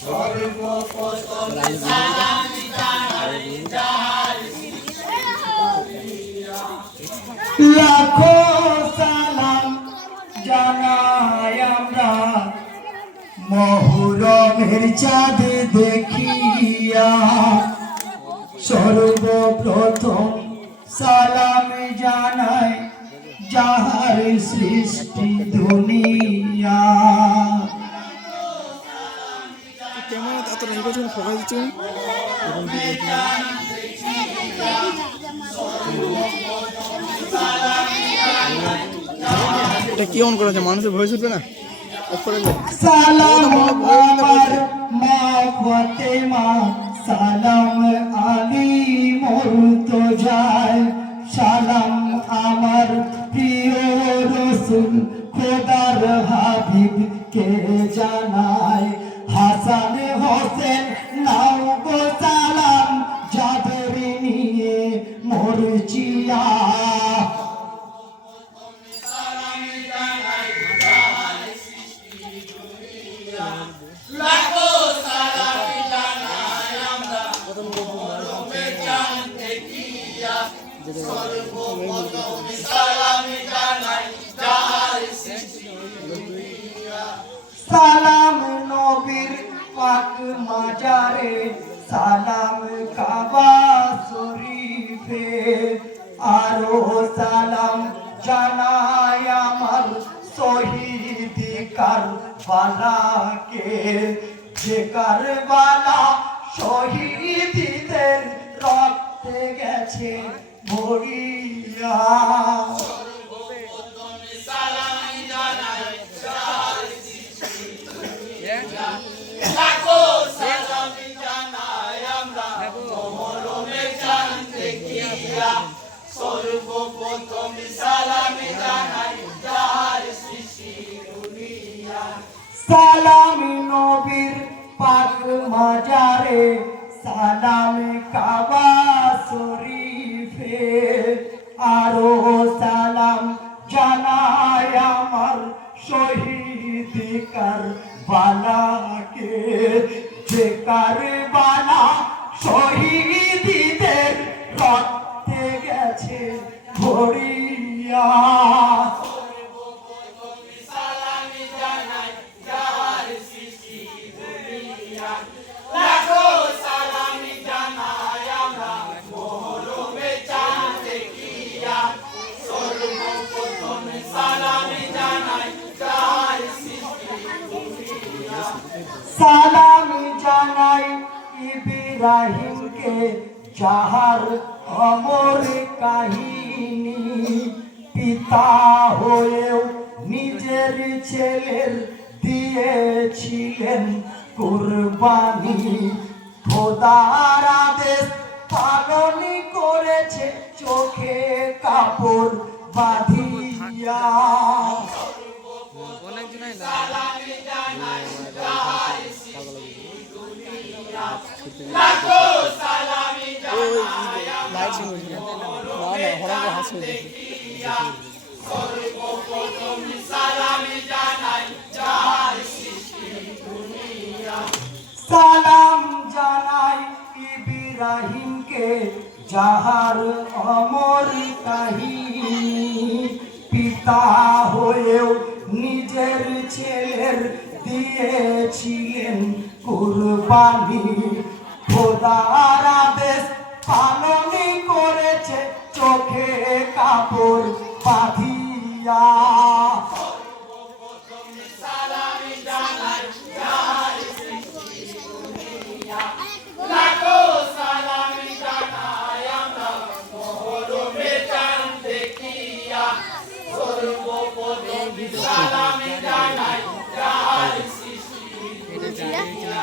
সর্বপ্রথম সালামি জানাই যাহার লাখো সালাম জানাই আমরা মুহররমের চাঁদ দেখিয়া সর্বপ্রথম সালাম জানাই যাহার সৃষ্টি দুনিয়া। কেমন এত নির্বাচন ফোকাস দিচ্ছেন এটা কি অন করা আছে? মানুষের ভয়েস উঠবে না? সালাম আমার মা ফাতেমা, সালাম আলী মুর্তজায়, সালাম আমার প্রিয় রাসূল খোদার হাবিব কে জানায়। হাসান হোসেন নাও গো সালাম যাদের নিয়ে মরজিয়া। সালাম নবীর পাক মাজারে, সালাম কাবা শরীফে, আরো সালাম জানাই আমার শহীদ কারবালাকে। যে কারবালা শহীদদের রক্তে গেছে ভরিয়া। সর্বপ্রথম সালামি জানাই যাহার সৃষ্টি দুনিয়া। সালাম নবীর পাক মাজারে, সালাম কাবা শরীফে, আরো সালাম জানাই আমার শহীদ কারবালাকে। যে কারবালা শহীদদের রক্তে গেছে ভরিয়া। সালামি জানাই যাহার সৃষ্টি দুনিয়া। লাখো সালামি জানাই আমরা মুহররমে চাঁদ দেখিয়া। সর্বপ্রথম সালামি জানাই যাহার সৃষ্টি দুনিয়া। সালাম জানাই ইব্রাহিমকে যাহার অমর কাহিনী, পিতা হয়েও নিজের ছেলের দিয়েছিলেন কুরবানি। খোদার আদেশ পালন করেছে চোখে কাপড় বাঁধিয়া। সালামি জানাই যাহার সৃষ্টি দুনিয়া। লাখো সালামি জানাই সর্বপ্রথম সালামি জানাই যাহার সৃষ্টি দুনিয়া। সালাম জানাই ইব্রাহিমকে যাহার অমর কাহিনী, পিতা হয়েও নিজের ছেলের দিয়েছিলেন কুরবানি। খোদার আদেশ পালন করেছে চোখে কাপড় বাঁধিয়া। সালামি জানাই যাহার সৃষ্টি দুনিয়া। লাখো সালামি জানাই আমরা মুহররমে চাঁদ দেখিয়া। সর্বপ্রথম সালামি জানাই যাহার সৃষ্টি দুনিয়া।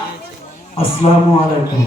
আসসালামু আলাইকুম।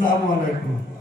আসসালামু আলাইকুম।